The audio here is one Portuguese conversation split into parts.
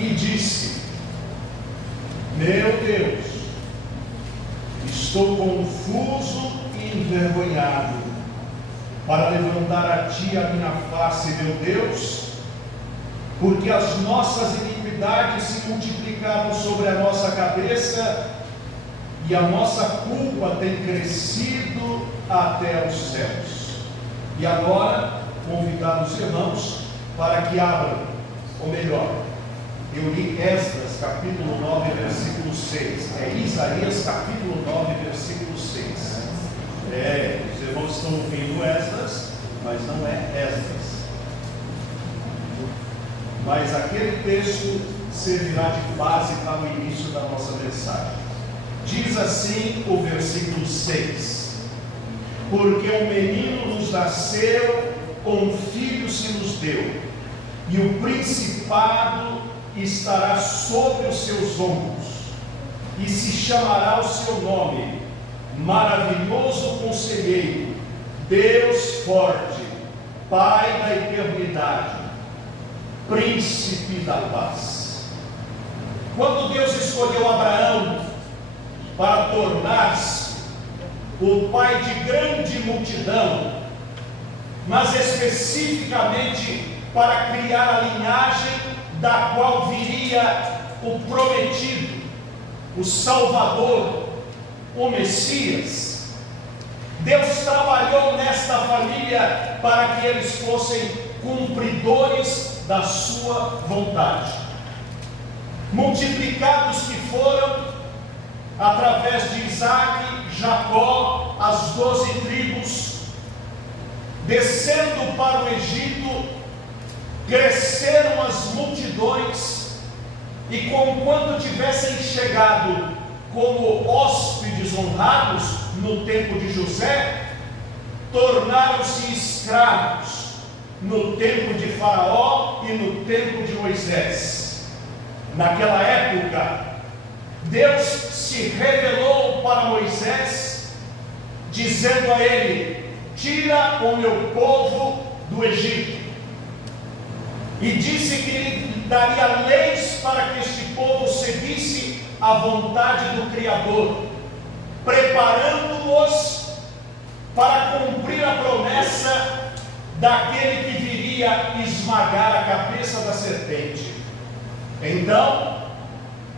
e disse: meu Deus, estou confuso e envergonhado para levantar a ti a minha face, meu Deus, porque as nossas iniquidades se multiplicaram sobre a nossa cabeça e a nossa culpa tem crescido até os céus. E agora, convidar os irmãos para que abram, ou melhor, eu li Esdras capítulo 9, versículo 6. É Isaías capítulo 9, versículo 6. Os irmãos estão ouvindo Esdras, mas não é Esdras. Mas aquele texto servirá de base para o início da nossa mensagem. Diz assim o versículo 6: porque um menino nos nasceu, um filho se nos deu, e o principado estará sobre os seus ombros, e se chamará o seu nome, Maravilhoso Conselheiro, Deus Forte, Pai da Eternidade, Príncipe da Paz. Quando Deus escolheu Abraão para tornar-se o pai de grande multidão, mas especificamente para criar a linhagem da qual viria o prometido, o Salvador, o Messias, Deus trabalhou nesta família para que eles fossem cumpridores da sua vontade. Multiplicados que foram, através de Isaac, Jacó, as 12 tribos, descendo para o Egito, cresceram as multidões, e conquanto tivessem chegado como hóspedes honrados no tempo de José, tornaram-se escravos no tempo de Faraó e no tempo de Moisés. Naquela época, Deus se revelou para Moisés, dizendo a ele: tira o meu povo do Egito. E disse que ele daria leis para que este povo seguisse a vontade do Criador, preparando-os para cumprir a promessa daquele que viria esmagar a cabeça da serpente. Então,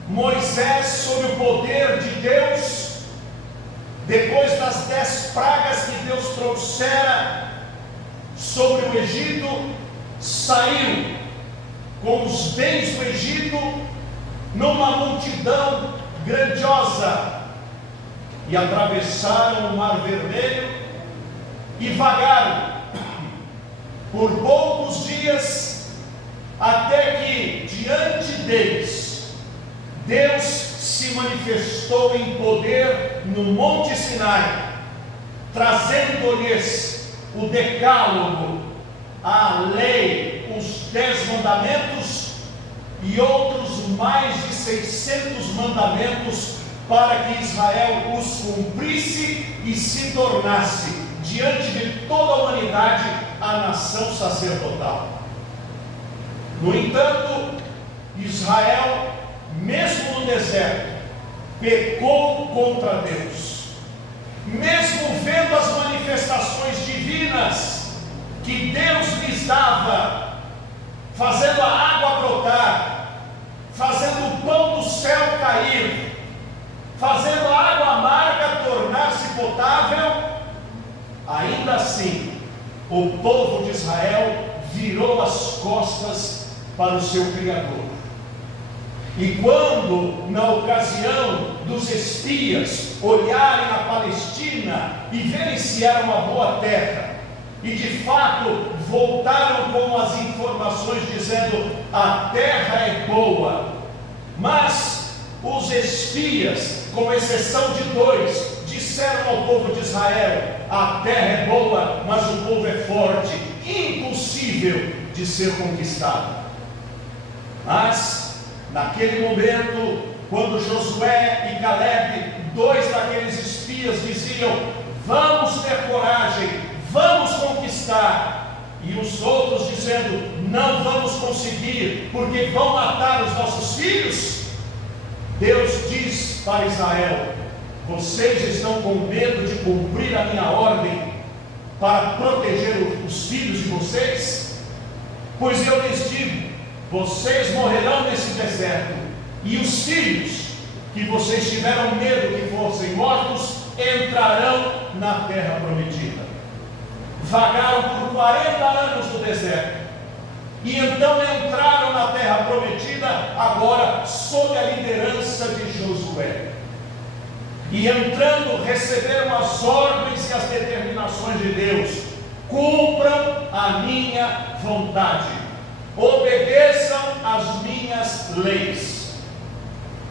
Moisés, sob o poder de Deus, depois das 10 pragas que Deus trouxera sobre o Egito, saiu com os bens do Egito numa multidão grandiosa, e atravessaram o Mar Vermelho e vagaram por poucos dias, até que diante deles Deus se manifestou em poder no Monte Sinai, trazendo-lhes o decálogo, a lei, os 10 mandamentos e outros mais de 600 mandamentos, para que Israel os cumprisse e se tornasse, diante de toda a humanidade, a nação sacerdotal. No entanto, Israel, mesmo no deserto, pecou contra Deus. Mesmo vendo as manifestações divinas que Deus lhes dava, fazendo a água brotar, fazendo o pão do céu cair, fazendo a água amarga tornar-se potável, ainda assim, o povo de Israel virou as costas para o seu Criador. E quando, na ocasião dos espias olharem a Palestina e verem se era uma boa terra, e de fato voltaram com as informações dizendo: a terra é boa, mas os espias, com exceção de 2, disseram ao povo de Israel: a terra é boa, mas o povo é forte, impossível de ser conquistado. Mas naquele momento, quando Josué e Caleb, 2 daqueles espias, diziam: vamos ter coragem, vamos conquistar, e os outros dizendo: não vamos conseguir, porque vão matar os nossos filhos. Deus diz para Israel: vocês estão com medo de cumprir a minha ordem para proteger os filhos de vocês? Pois eu lhes digo: vocês morrerão nesse deserto, e os filhos que vocês tiveram medo que fossem mortos entrarão na terra prometida. Vagaram por 40 anos no deserto, e então entraram na terra prometida, agora sob a liderança de Josué. E entrando, receberam as ordens e as determinações de Deus: cumpram a minha vontade, obedeçam às minhas leis.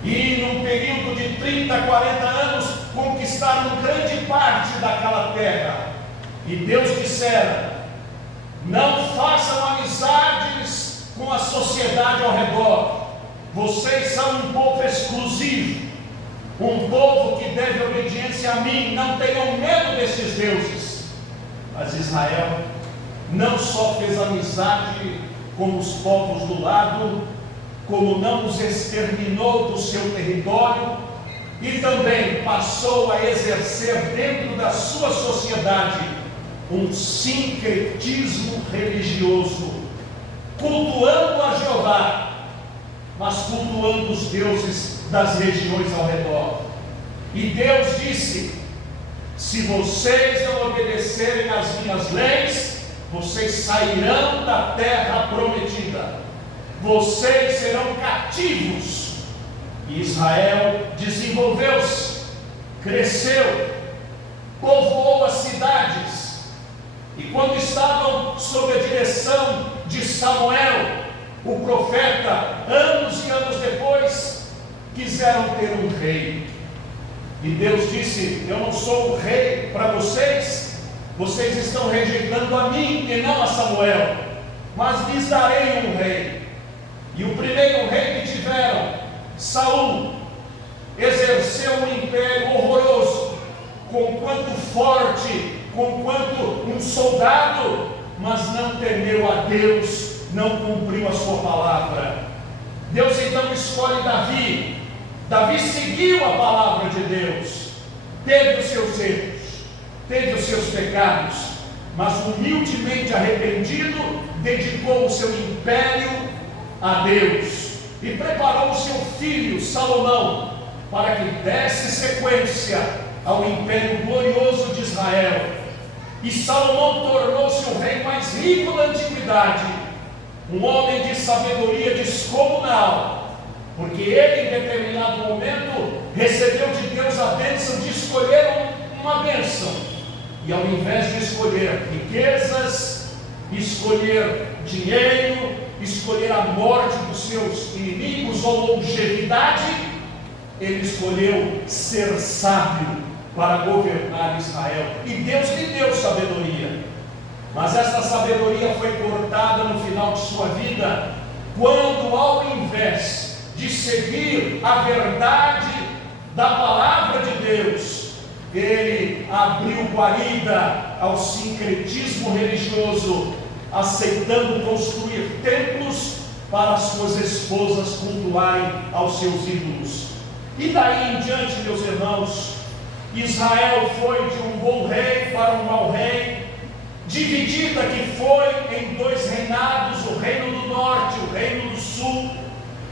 E num período de 30, 40 anos, conquistaram grande parte daquela terra. E Deus dissera: não façam amizades com a sociedade ao redor, vocês são um povo exclusivo, um povo que deve obediência a mim, não tenham medo desses deuses. Mas Israel não só fez amizade com os povos do lado, como não os exterminou do seu território, e também passou a exercer dentro da sua sociedade um sincretismo religioso, cultuando a Jeová, mas cultuando os deuses das regiões ao redor. E Deus disse: se vocês não obedecerem às minhas leis, vocês sairão da terra prometida, vocês serão cativos. E Israel desenvolveu-se, cresceu, povoou as cidades. E quando estavam sob a direção de Samuel, o profeta, anos e anos depois, quiseram ter um rei. E Deus disse: eu não sou o rei para vocês, vocês estão rejeitando a mim e não a Samuel, mas lhes darei um rei. E o primeiro rei que tiveram, Saul, exerceu um império horroroso, conquanto forte, conquanto um soldado, mas não temeu a Deus, não cumpriu a sua palavra. Deus então escolhe Davi. Davi seguiu a palavra de Deus, teve os seus erros, teve os seus pecados, mas humildemente arrependido, dedicou o seu império a Deus e preparou o seu filho Salomão para que desse sequência ao império glorioso de Israel. E Salomão tornou-se o rei mais rico da antiguidade, um homem de sabedoria descomunal, porque ele, em determinado momento, recebeu de Deus a bênção de escolher uma bênção, e ao invés de escolher riquezas, escolher dinheiro, escolher a morte dos seus inimigos ou longevidade, ele escolheu ser sábio para governar Israel, e Deus lhe deu sabedoria. Mas essa sabedoria foi cortada no final de sua vida, quando, ao invés de seguir a verdade da palavra de Deus, ele abriu guarida ao sincretismo religioso, aceitando construir templos para as suas esposas cultuarem aos seus ídolos. E daí em diante, meus irmãos, Israel foi de um bom rei para um mau rei, dividida que foi em dois reinados, o reino do norte e o reino do sul.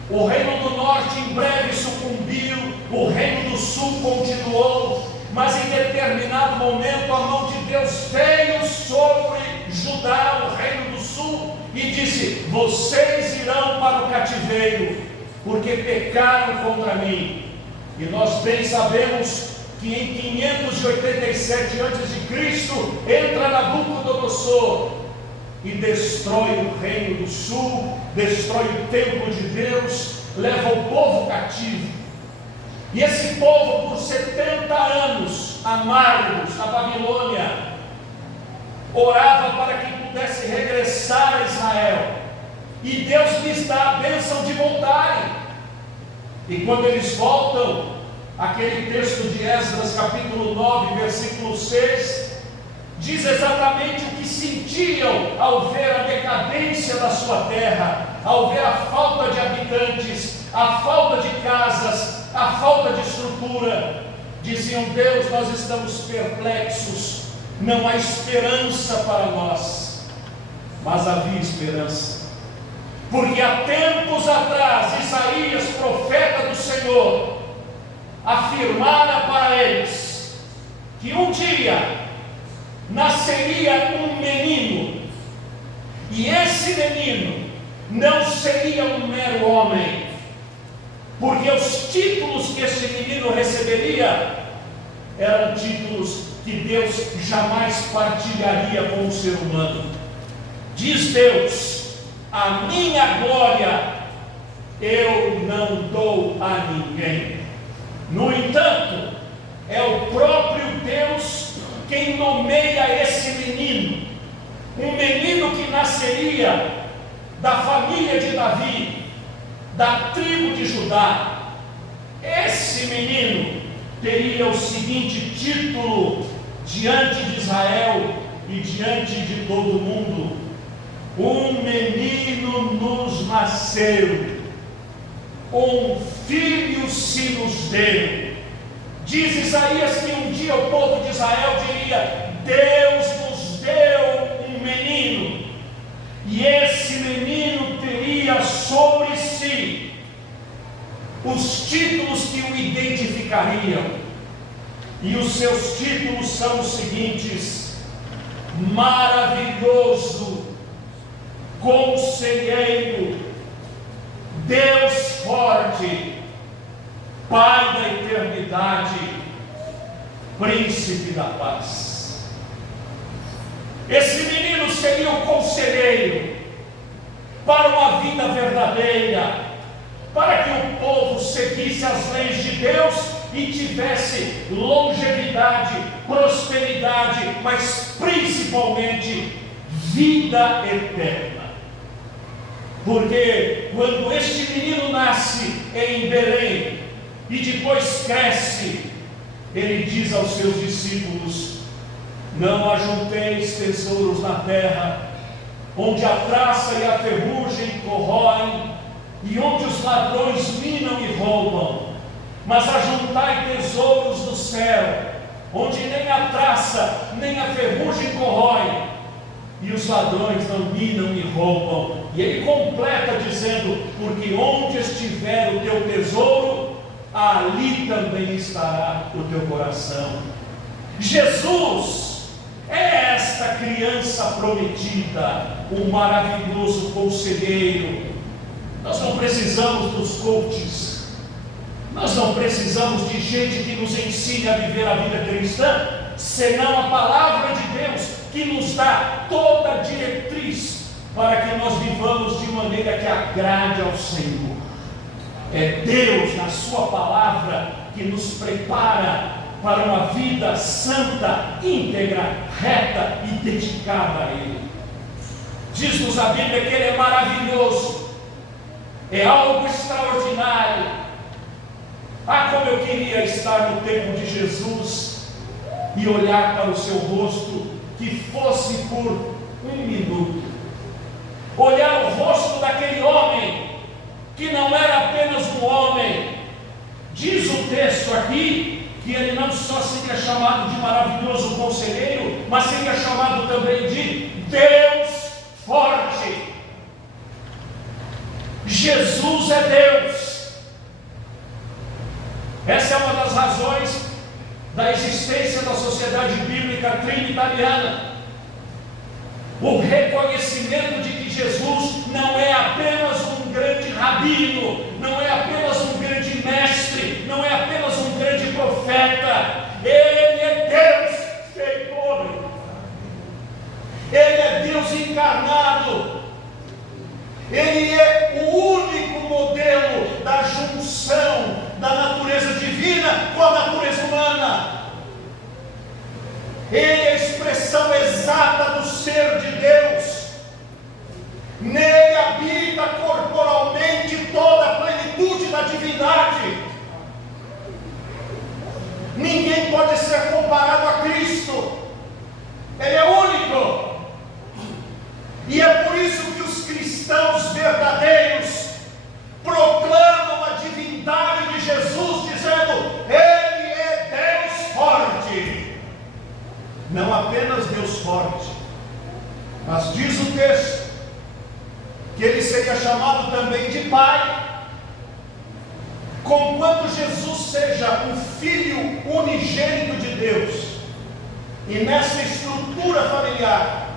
O reino do norte em breve sucumbiu, o reino do sul continuou, mas em determinado momento a mão de Deus veio sobre Judá, o reino do sul, e disse: vocês irão para o cativeiro, porque pecaram contra mim. E nós bem sabemos que em 587 a.C. entra Nabucodonosor e destrói o reino do sul, destrói o templo de Deus, leva o povo cativo. E esse povo, por 70 anos amargos na Babilônia, orava para que pudesse regressar a Israel, e Deus lhes dá a bênção de voltarem. E quando eles voltam, aquele texto de Esdras capítulo 9, versículo 6, diz exatamente o que sentiam ao ver a decadência da sua terra, ao ver a falta de habitantes, a falta de casas, a falta de estrutura. Diziam: Deus, nós estamos perplexos, não há esperança para nós. Mas havia esperança, porque há tempos atrás Isaías, profeta do Senhor, afirmara para eles que um dia nasceria um menino, e esse menino não seria um mero homem, porque os títulos que esse menino receberia eram títulos que Deus jamais partilharia com o ser humano. Diz Deus: a minha glória eu não dou a ninguém. No entanto, é o próprio Deus quem nomeia esse menino, um menino que nasceria da família de Davi, da tribo de Judá. Esse menino teria o seguinte título diante de Israel e diante de todo o mundo: um menino nos nasceu, um filho se nos deu. Diz Isaías que um dia o povo de Israel diria: Deus nos deu um menino, e esse menino teria sobre si os títulos que o identificariam. E os seus títulos são os seguintes: maravilhoso, conselheiro, Deus forte, Pai da eternidade, príncipe da paz. Esse menino seria o conselheiro para uma vida verdadeira, para que o povo seguisse as leis de Deus e tivesse longevidade, prosperidade, mas principalmente vida eterna. Porque quando este menino nasce em Belém e depois cresce, ele diz aos seus discípulos: não ajunteis tesouros na terra, onde a traça e a ferrugem corroem, e onde os ladrões minam e roubam, mas ajuntai tesouros no céu, onde nem a traça nem a ferrugem corroem, e os ladrões não minam e roubam. E ele completa dizendo: porque onde estiver o teu tesouro, ali também estará o teu coração. Jesus é esta criança prometida, o maravilhoso conselheiro. Nós não precisamos dos coaches, nós não precisamos de gente que nos ensine a viver a vida cristã, senão a palavra de Deus, que nos dá toda a diretriz para que nós vivamos de maneira que agrade ao Senhor. É Deus, na sua palavra, que nos prepara para uma vida santa, íntegra, reta e dedicada a Ele. Diz-nos a Bíblia que Ele é maravilhoso, é algo extraordinário. Ah, como eu queria estar no tempo de Jesus e olhar para o seu rosto, que fosse por um minuto, olhar o rosto daquele homem que não era apenas um homem. Diz o texto aqui que ele não só seria chamado de maravilhoso conselheiro, mas seria chamado também de Deus forte. Jesus é Deus. Essa é uma das razões da existência da Sociedade Bíblica Trinitariana. O reconhecimento de que Jesus não é apenas um grande rabino, não é apenas um grande mestre, não é apenas um grande profeta. Ele é Deus feito homem. Ele é Deus encarnado. Ele é o único modelo da junção da natureza divina com a natureza humana. Ele é a expressão exata do ser de Deus. Nele habita corporalmente toda chamado também de Pai. Conquanto Jesus seja o Filho unigênito de Deus, e nessa estrutura familiar,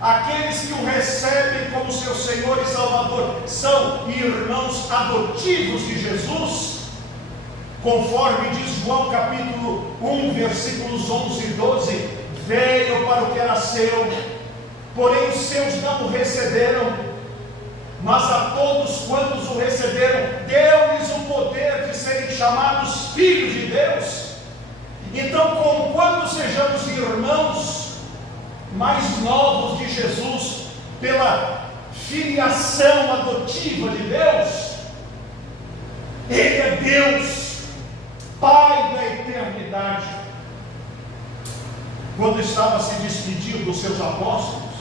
aqueles que o recebem como seu Senhor e Salvador são irmãos adotivos de Jesus, conforme diz João capítulo 1, versículos 11 e 12, veio para o que era seu, porém os seus não o receberam, mas a todos quantos o receberam, deu-lhes o poder de serem chamados filhos de Deus. Então, conquanto sejamos irmãos mais novos de Jesus, pela filiação adotiva de Deus, Ele é Deus, Pai da eternidade. Quando estava se despedindo dos seus apóstolos,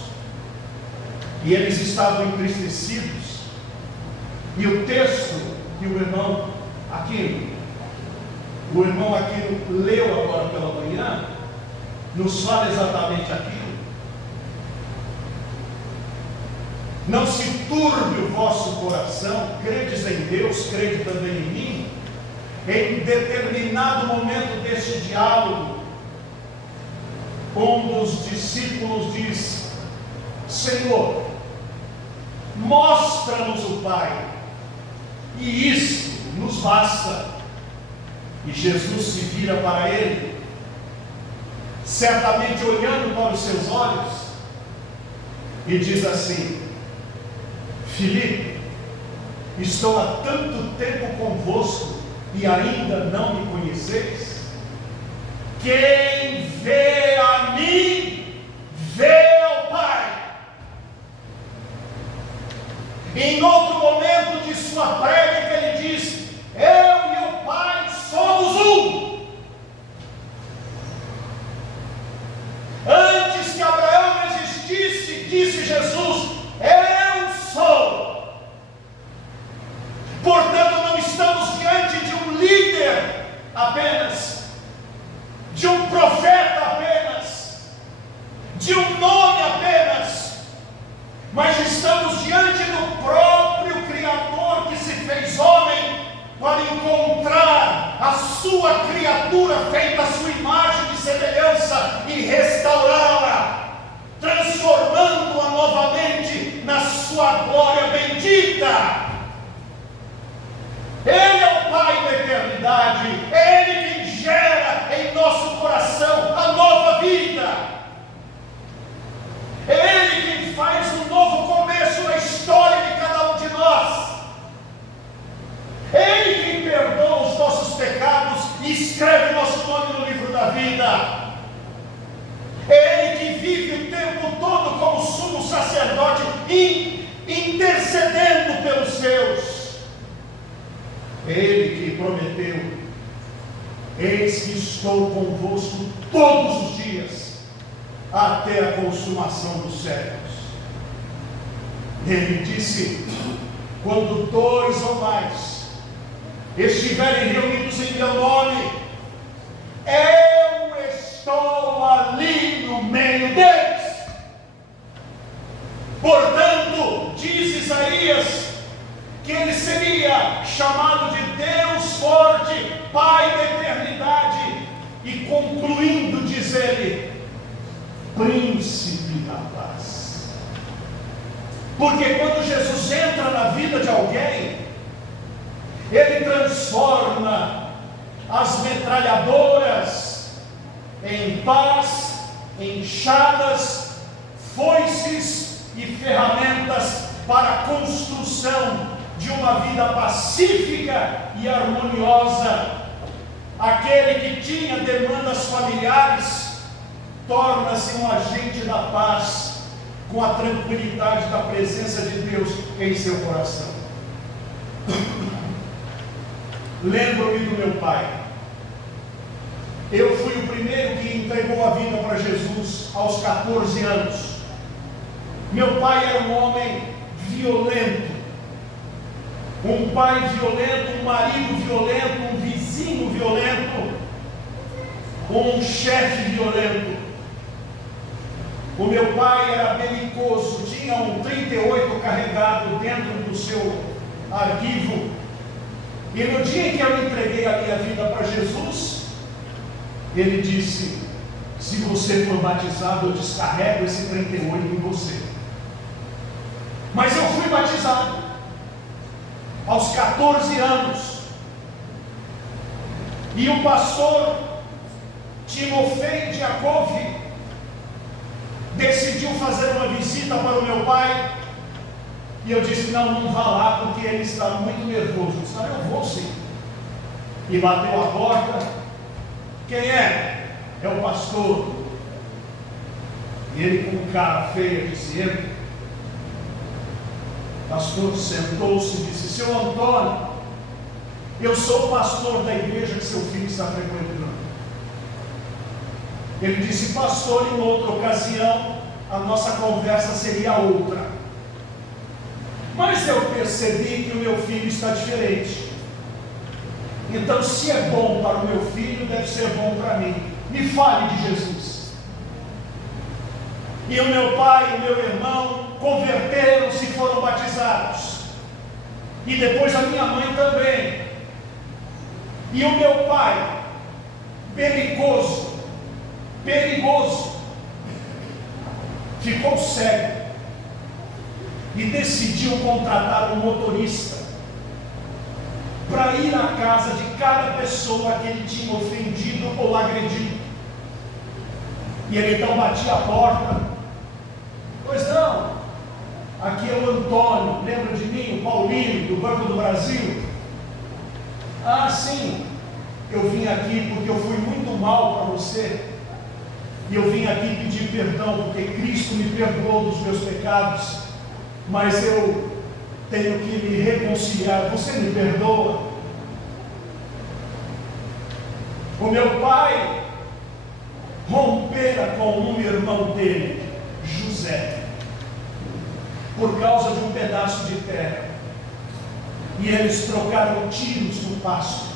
e eles estavam entristecidos, e o texto que o irmão Aquino leu agora pela manhã, nos fala exatamente aquilo. Não se turbe o vosso coração, credes em Deus, crede também em mim. Em determinado momento deste diálogo, um dos discípulos diz: Senhor, mostra-nos o Pai, e isto nos basta. E Jesus se vira para ele, certamente olhando para os seus olhos, e diz assim: Filipe, estou há tanto tempo convosco e ainda não me conheceis? Quem vê a mim, vê ao Pai. Em outro momento de sua prédica, ele diz: eu e o Pai somos um. Antes que Abraão existisse, disse Jesus: eu sou. Portanto, não estamos diante de um líder apenas, de um profeta apenas, de um nome apenas, mas estamos diante do próprio Criador que se fez homem para encontrar a sua criatura feita à sua imagem e semelhança e restaurá-la, transformando-a novamente na sua glória bendita. Ele é o Pai da eternidade, é Ele quem gera em nosso coração a nova vida, é Ele quem faz um novo começo na história de cada um de nós, é Ele quem perdoa os nossos pecados e escreve nosso nome no livro da vida, é Ele que vive o tempo todo como sumo sacerdote, intercedendo pelos seus. Ele que prometeu: eis que estou convosco todos os dias, até a consumação dos séculos. Ele disse: quando dois ou mais estiverem reunidos em meu nome, eu estou ali no meio deles. Portanto, diz Isaías que ele seria chamado de Deus forte, Pai da eternidade, e concluindo, diz ele, Príncipe da paz. Porque quando Jesus entra na vida de alguém, ele transforma as metralhadoras em paz, enxadas, foices e ferramentas para a construção de uma vida pacífica e harmoniosa. Aquele que tinha demandas familiares torna-se um agente da paz, com a tranquilidade da presença de Deus em seu coração. Lembro-me do meu pai. Eu fui o primeiro que entregou a vida para Jesus aos 14 anos. Meu pai era um homem violento, um pai violento, um marido violento, um vizinho violento, um chefe violento. O meu pai era belicoso, tinha um 38 carregado dentro do seu arquivo. E no dia em que eu entreguei a minha vida para Jesus, ele disse: se você for batizado, eu descarrego esse 38 em você. Mas eu fui batizado aos 14 anos. E o pastor Timofei Diakov decidiu fazer uma visita para o meu pai. E eu disse: não vá lá, porque ele está muito nervoso. Eu disse: não, eu vou sim. E bateu a porta. Quem é? É o pastor. E ele, com cara feia, disse: entra. O pastor sentou-se e disse: seu Antônio, eu sou o pastor da igreja que seu filho está frequentando. Ele disse: pastor, em outra ocasião a nossa conversa seria outra. Mas eu percebi que o meu filho está diferente. Então, se é bom para o meu filho, deve ser bom para mim. Me fale de Jesus. E o meu pai e o meu irmão converteram-se e foram batizados. E depois a minha mãe também. E o meu pai, perigoso, ficou cego e decidiu contratar um motorista para ir à casa de cada pessoa que ele tinha ofendido ou agredido. E ele então batia a porta: pois não, aqui é o Antônio, lembra de mim, o Paulinho, do Banco do Brasil? Ah, sim, eu vim aqui porque eu fui muito mal para você, e eu vim aqui pedir perdão, porque Cristo me perdoou dos meus pecados, mas eu tenho que me reconciliar. Você me perdoa? O meu pai rompera com um irmão dele, José, por causa de um pedaço de terra, e eles trocaram tiros no pasto.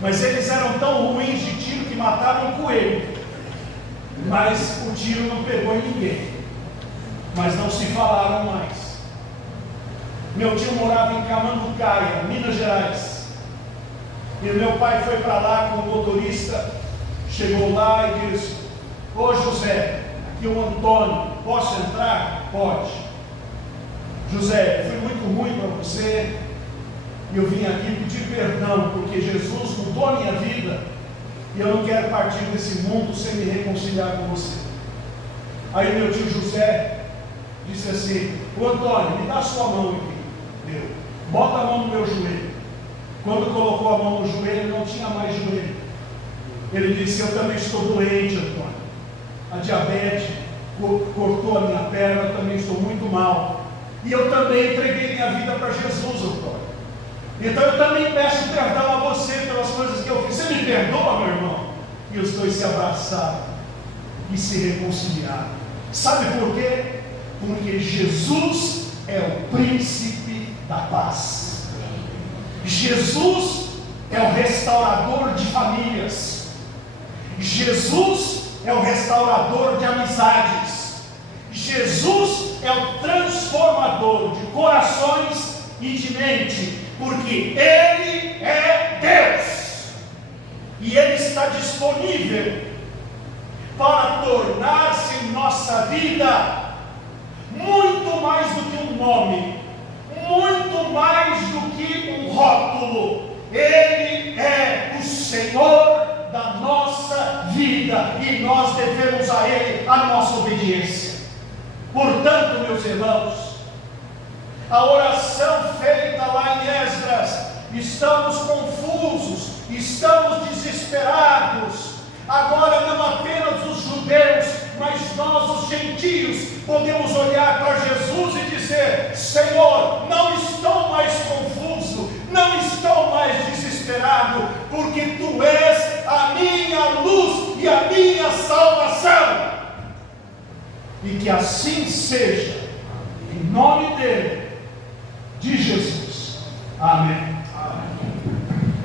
Mas eles eram tão ruins de tiro que mataram um coelho, mas o tiro não pegou em ninguém. Mas não se falaram mais. Meu tio morava em Camanducaia, Minas Gerais, e meu pai foi para lá com o motorista. Chegou lá e disse: ô José, aqui é o Antônio, posso entrar? Pode. José, eu fui muito ruim para você, e eu vim aqui pedir perdão, porque Jesus mudou a minha vida, e eu não quero partir desse mundo sem me reconciliar com você. Aí meu tio José disse assim: ô Antônio, me dá a sua mão aqui. Deu. Bota a mão no meu joelho. Quando colocou a mão no joelho, ele não tinha mais joelho. Ele disse: eu também estou doente, Antônio. A diabetes cortou a minha perna, eu também estou muito mal. E eu também entreguei minha vida para Jesus, Antônio. Então eu também peço perdão a você pelas coisas que eu fiz. Você me perdoa, meu irmão? E os dois se abraçaram e se reconciliaram. Sabe por quê? Porque Jesus é o príncipe da paz. Jesus é o restaurador de famílias. Jesus é o restaurador de amizades. Jesus é o transformador de corações e de mente, porque Ele é Deus, e Ele está disponível para tornar-se em nossa vida muito mais do que um nome, muito mais do que um rótulo. Ele é o Senhor da nossa vida, e nós devemos a Ele a nossa obediência. Portanto, meus irmãos, a oração feita lá em Esdras, estamos confusos, estamos desesperados. Agora não apenas os judeus, mas nós, os gentios, podemos olhar para Jesus e dizer: Senhor, não estou mais confuso, não estou mais desesperado, porque Tu és a minha luz e a minha salvação. E que assim seja, em nome dEle, de Jesus. Amém.